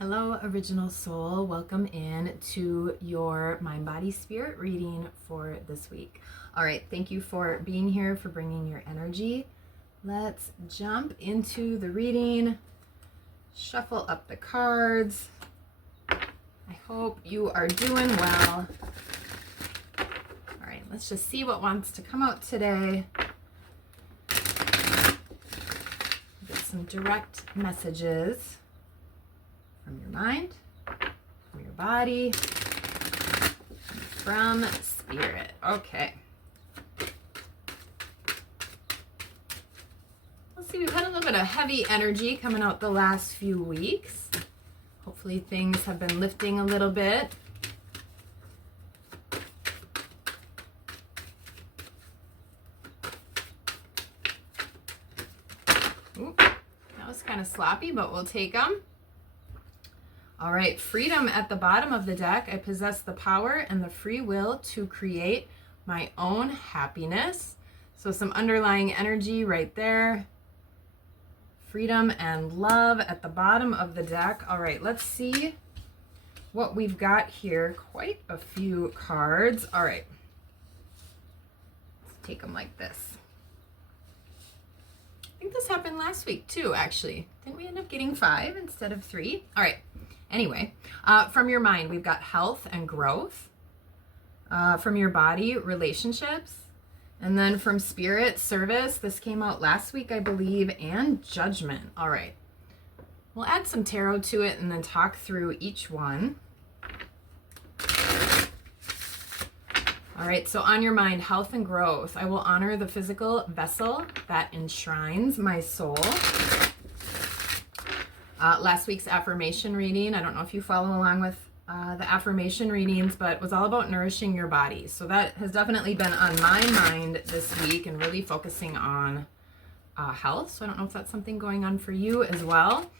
Hello, original soul. Welcome in to your mind, body, spirit reading for this week. All right, thank you for being here, for bringing your energy. Let's jump into the reading. Shuffle up the cards. I hope you are doing well. All right, let's just see what wants to come out today. Get some direct messages from your mind, from your body, from spirit. Okay. Let's see, we've had a little bit of heavy energy coming out the last few weeks. Hopefully things have been lifting a little bit. Ooh, that was kind of sloppy, but we'll take them. All right, freedom at the bottom of the deck. I possess the power and the free will to create my own happiness. So some underlying energy right there. Freedom and love at the bottom of the deck. All right, let's see what we've got here. Quite a few cards. All right, let's take them like this. I think this happened last week too, actually. Didn't we end up getting 5 instead of 3? All right. Anyway, from your mind, we've got health and growth. From your body, relationships. And then from spirit, service. This came out last week, I believe, and judgment. All right. We'll add some tarot to it and then talk through each one. All right, so on your mind, health and growth. I will honor the physical vessel that enshrines my soul. Last week's affirmation reading, I don't know if you follow along with the affirmation readings, but it was all about nourishing your body. So that has definitely been on my mind this week and really focusing on health. So I don't know if that's something going on for you as well.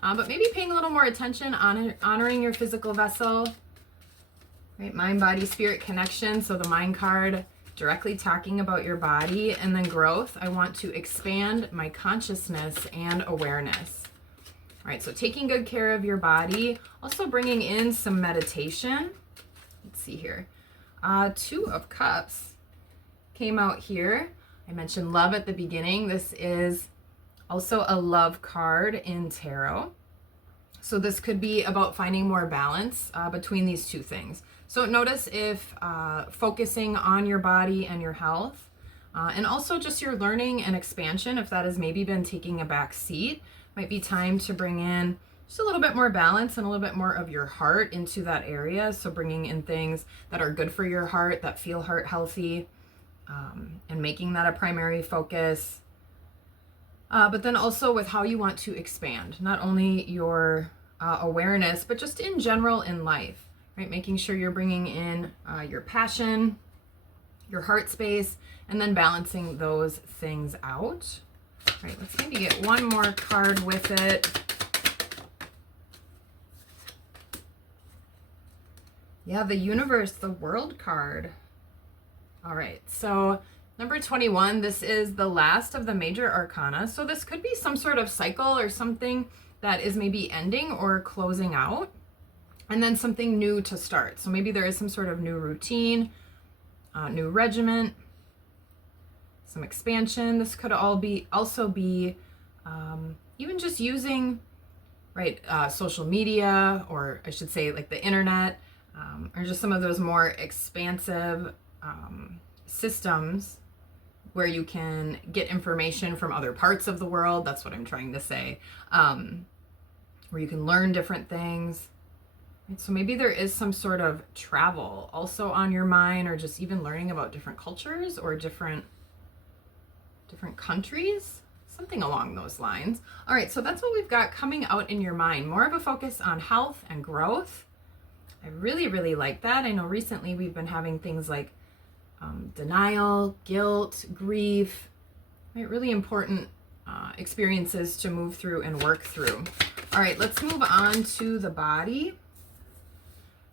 But maybe paying a little more attention on honoring your physical vessel. Right, mind, body, spirit connection. So the mind card directly talking about your body. And then growth, I want to expand my consciousness and awareness. All right, so taking good care of your body, also bringing in some meditation. Let's see here. 2 of Cups came out here. I mentioned love at the beginning. This is also a love card in tarot. So this could be about finding more balance between these two things. So notice if focusing on your body and your health, and also just your learning and expansion, if that has maybe been taking a back seat, might be time to bring in just a little bit more balance and a little bit more of your heart into that area. So bringing in things that are good for your heart, that feel heart healthy, and making that a primary focus. But then also with how you want to expand, not only your awareness, but just in general in life, right? Making sure you're bringing in your passion, your heart space, and then balancing those things out. All right, let's maybe get one more card with it. Yeah, the universe, the world card. All right, so number 21, this is the last of the major arcana. So this could be some sort of cycle or something that is maybe ending or closing out, and then something new to start. So maybe there is some sort of new routine, new regiment, some expansion. This could also be even just using social media, or I should say like the internet, or just some of those more expansive systems where you can get information from other parts of the world. That's what I'm trying to say. Where you can learn different things. Right? So maybe there is some sort of travel also on your mind, or just even learning about different cultures or different countries, something along those lines. All right, so that's what we've got coming out in your mind. More of a focus on health and growth. I really, really like that. I know recently we've been having things like denial, guilt, grief, right? Really important experiences to move through and work through. All right, let's move on to the body.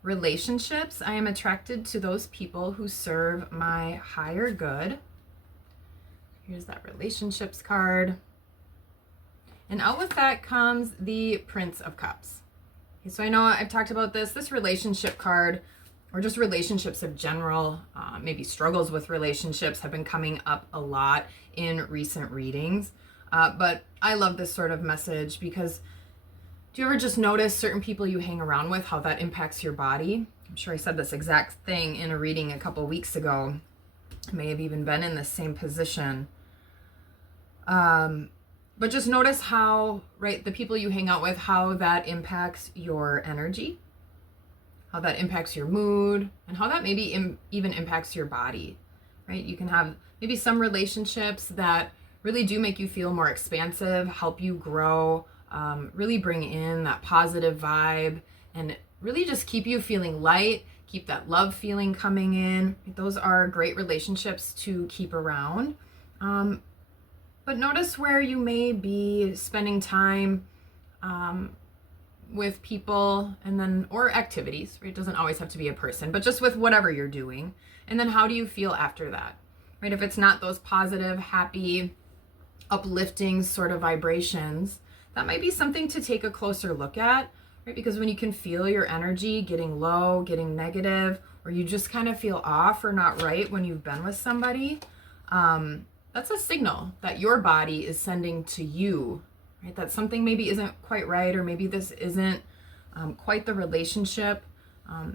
Relationships. I am attracted to those people who serve my higher good. Here's that relationships card. And out with that comes the Prince of Cups. Okay, so I know I've talked about this relationship card, or just relationships in general, maybe struggles with relationships have been coming up a lot in recent readings. But I love this sort of message because do you ever just notice certain people you hang around with, how that impacts your body? I'm sure I said this exact thing in a reading a couple weeks ago. I may have even been in the same position. But just notice how, right, the people you hang out with, how that impacts your energy, how that impacts your mood, and how that maybe even impacts your body, right? You can have maybe some relationships that really do make you feel more expansive, help you grow, really bring in that positive vibe, and really just keep you feeling light, keep that love feeling coming in. Those are great relationships to keep around. But notice where you may be spending time with people and then, or activities, right? It doesn't always have to be a person, but just with whatever you're doing. And then how do you feel after that, right? If it's not those positive, happy, uplifting sort of vibrations, that might be something to take a closer look at, right? Because when you can feel your energy getting low, getting negative, or you just kind of feel off or not right when you've been with somebody, that's a signal that your body is sending to you, right? That something maybe isn't quite right, or maybe this isn't quite the relationship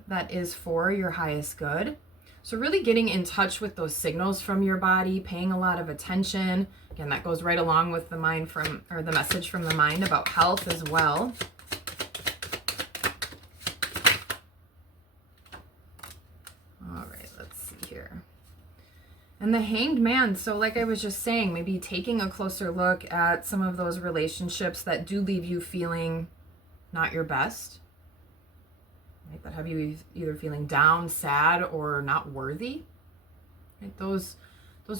that is for your highest good. So really getting in touch with those signals from your body, paying a lot of attention. Again, that goes right along with the the message from the mind about health as well. All right, let's see here. And the Hanged Man, so like I was just saying, maybe taking a closer look at some of those relationships that do leave you feeling not your best, right? That have you either feeling down, sad, or not worthy. Right? Those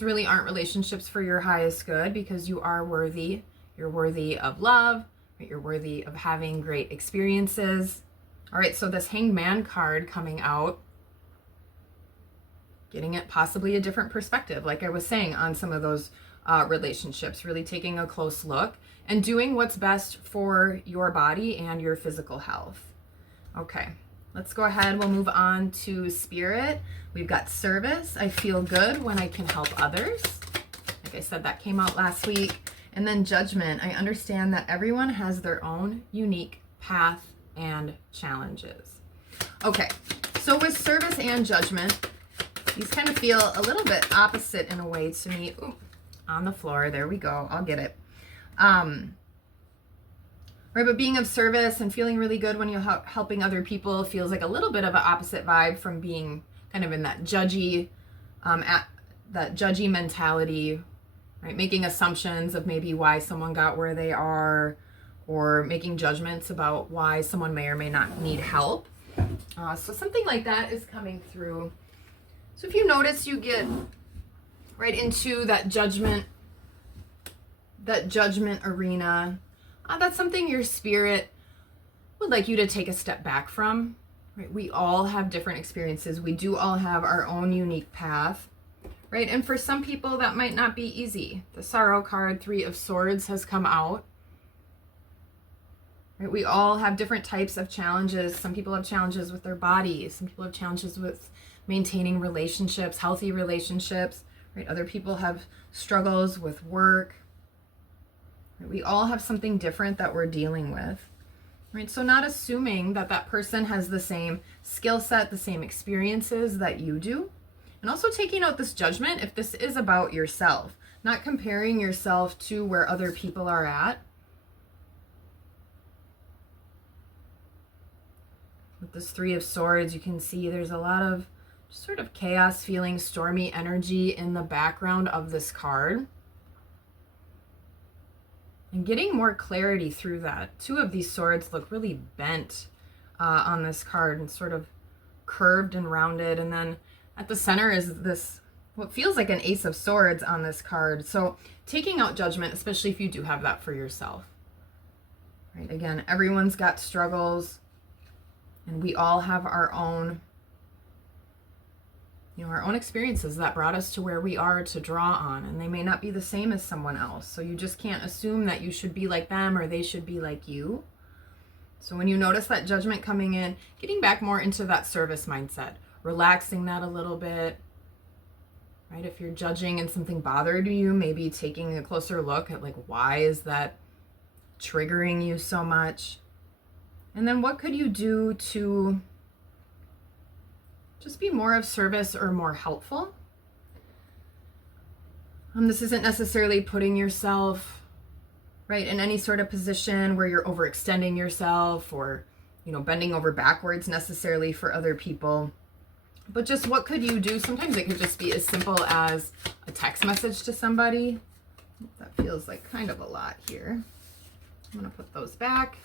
really aren't relationships for your highest good, because you are worthy. You're worthy of love, right? You're worthy of having great experiences. All right, so this Hanged Man card coming out, getting it possibly a different perspective, like I was saying, on some of those relationships, really taking a close look and doing what's best for your body and your physical health. Okay, let's go ahead. We'll move on to Spirit. We've got Service. I feel good when I can help others. Like I said, that came out last week. And then Judgment. I understand that everyone has their own unique path and challenges. Okay, so with Service and Judgment, these kind of feel a little bit opposite in a way to me. Ooh, on the floor. There we go. I'll get it. Right, but being of service and feeling really good when you're helping other people feels like a little bit of an opposite vibe from being kind of in that judgy, that judgy mentality, right? Making assumptions of maybe why someone got where they are, or making judgments about why someone may or may not need help. So something like that is coming through. So if you notice, you get right into that judgment arena. That's something your spirit would like you to take a step back from. Right? We all have different experiences. We do all have our own unique path, right? And for some people, that might not be easy. The Sorrow card, 3 of Swords, has come out. Right? We all have different types of challenges. Some people have challenges with their bodies. Some people have challenges with maintaining relationships, healthy relationships. Right? Other people have struggles with work. We all have something different that we're dealing with, right? So not assuming that that person has the same skill set, the same experiences that you do. And also taking out this judgment if this is about yourself, not comparing yourself to where other people are at. With this 3 of Swords, you can see there's a lot of sort of chaos feeling, stormy energy in the background of this card. And getting more clarity through that. 2 of these swords look really bent on this card and sort of curved and rounded. And then at the center is this, what feels like an Ace of Swords on this card. So taking out judgment, especially if you do have that for yourself. Right? Again, everyone's got struggles, and we all have our own, our own experiences that brought us to where we are to draw on, and they may not be the same as someone else. So you just can't assume that you should be like them or they should be like you. So when you notice that judgment coming in, getting back more into that service mindset, relaxing that a little bit, right? If you're judging and something bothered you, maybe taking a closer look at like, why is that triggering you so much? And then what could you do to just be more of service or more helpful? This isn't necessarily putting yourself, right, in any sort of position where you're overextending yourself or, bending over backwards necessarily for other people. But just what could you do? Sometimes it could just be as simple as a text message to somebody. That feels like kind of a lot here. I'm going to put those back.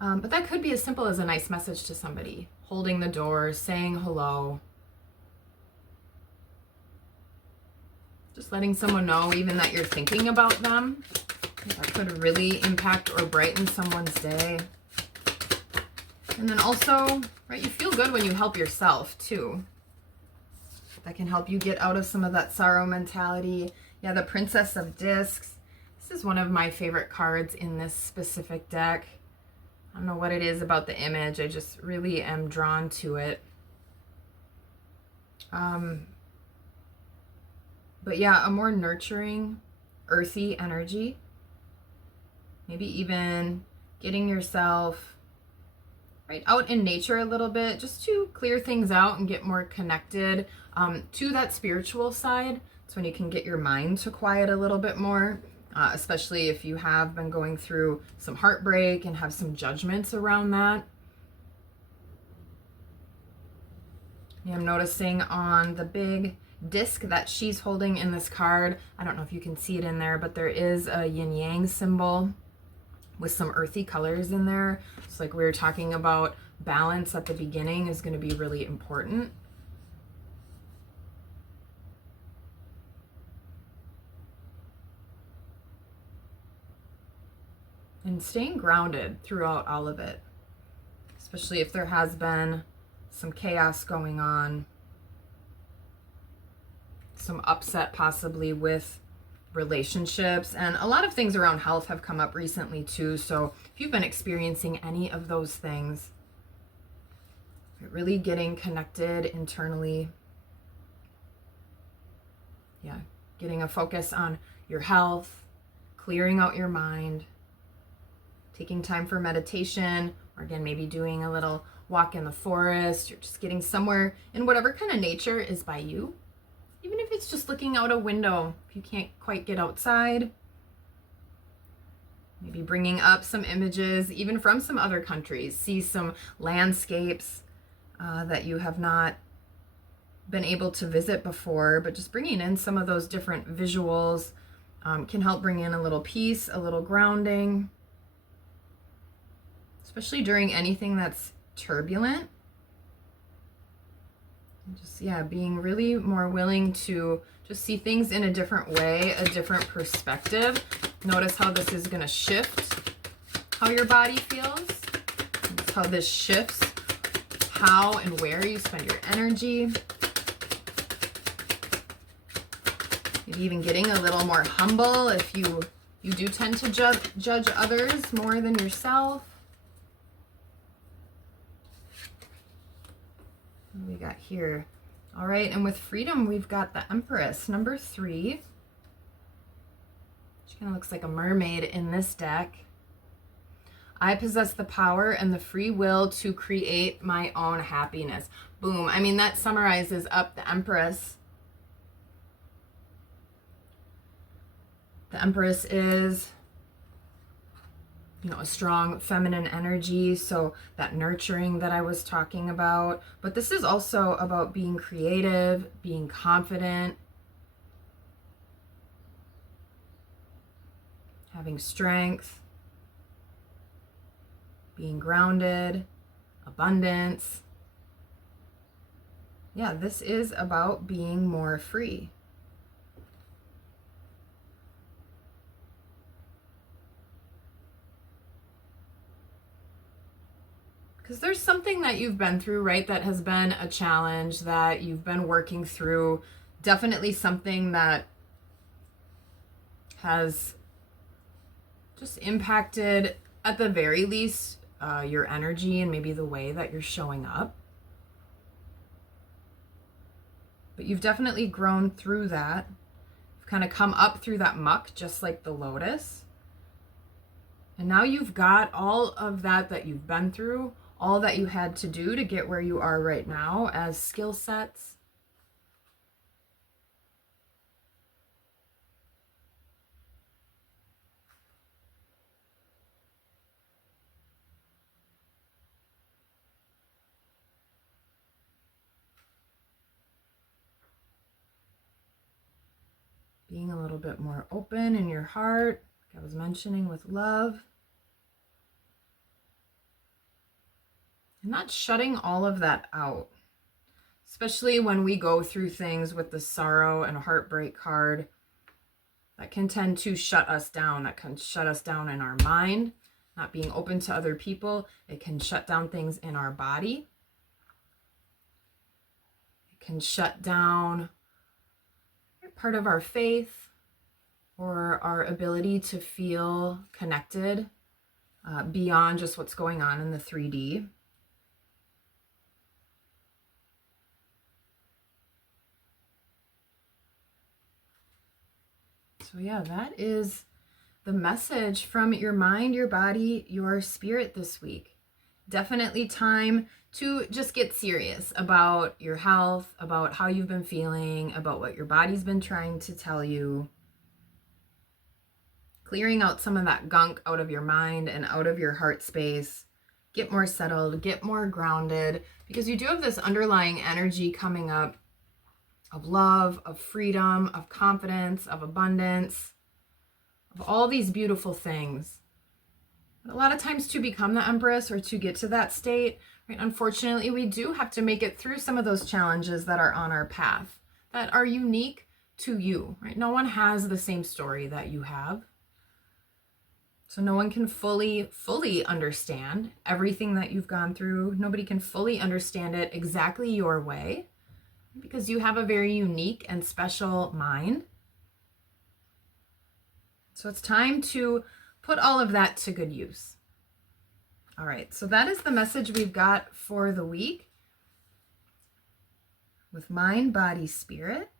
But that could be as simple as a nice message to somebody, holding the door, saying hello. Just letting someone know even that you're thinking about them. That could really impact or brighten someone's day. And then also, right, you feel good when you help yourself too. That can help you get out of some of that sorrow mentality. Yeah, the Princess of Discs. This is one of my favorite cards in this specific deck. I don't know what it is about the image. I just really am drawn to it. But yeah, a more nurturing, earthy energy. Maybe even getting yourself right out in nature a little bit, just to clear things out and get more connected to that spiritual side. It's when you can get your mind to quiet a little bit more, especially if you have been going through some heartbreak and have some judgments around that. Yeah, I'm noticing on the big disc that she's holding in this card, I don't know if you can see it in there, but there is a yin yang symbol with some earthy colors in there. It's like we were talking about, balance at the beginning is going to be really important. And staying grounded throughout all of it, especially if there has been some chaos going on, some upset possibly with relationships, and a lot of things around health have come up recently too. So if you've been experiencing any of those things, really getting connected internally, yeah, getting a focus on your health, clearing out your mind, taking time for meditation, or again, maybe doing a little walk in the forest, or just getting somewhere in whatever kind of nature is by you. Even if it's just looking out a window, if you can't quite get outside, maybe bringing up some images, even from some other countries, see some landscapes that you have not been able to visit before, but just bringing in some of those different visuals can help bring in a little peace, a little grounding, especially during anything that's turbulent. Just, yeah, being really more willing to just see things in a different way, a different perspective. Notice how this is going to shift how your body feels. Notice how this shifts how and where you spend your energy. Maybe even getting a little more humble if you do tend to judge others more than yourself. What do we got here? All right, and with freedom, we've got the Empress, number 3. She kind of looks like a mermaid in this deck. I possess the power and the free will to create my own happiness. Boom. I mean, that summarizes up the Empress. The Empress is, a strong feminine energy, so that nurturing that I was talking about. But this is also about being creative, being confident, having strength, being grounded, abundance. Yeah, this is about being more free. Because there's something that you've been through, right, that has been a challenge that you've been working through. Definitely something that has just impacted at the very least, your energy and maybe the way that you're showing up. But you've definitely grown through that. You've kind of come up through that muck, just like the lotus. And now you've got all of that you've been through, all that you had to do to get where you are right now as skill sets. Being a little bit more open in your heart, like I was mentioning with love. And not shutting all of that out. Especially when we go through things with the sorrow and heartbreak card, that can tend to shut us down. That can shut us down in our mind, not being open to other people. It can shut down things in our body. It can shut down part of our faith or our ability to feel connected beyond just what's going on in the 3D. So yeah, that is the message from your mind, your body, your spirit this week. Definitely time to just get serious about your health, about how you've been feeling, about what your body's been trying to tell you. Clearing out some of that gunk out of your mind and out of your heart space. Get more settled, get more grounded, because you do have this underlying energy coming up of love, of freedom, of confidence, of abundance, of all these beautiful things. But a lot of times to become the Empress or to get to that state, right, unfortunately, we do have to make it through some of those challenges that are on our path, that are unique to you, right? No one has the same story that you have. So no one can fully understand everything that you've gone through. Nobody can fully understand it exactly your way, because you have a very unique and special mind. So it's time to put all of that to good use. All right, so that is the message we've got for the week with mind, body, spirit.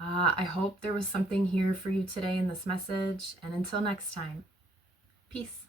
I hope there was something here for you today in this message. And until next time, peace.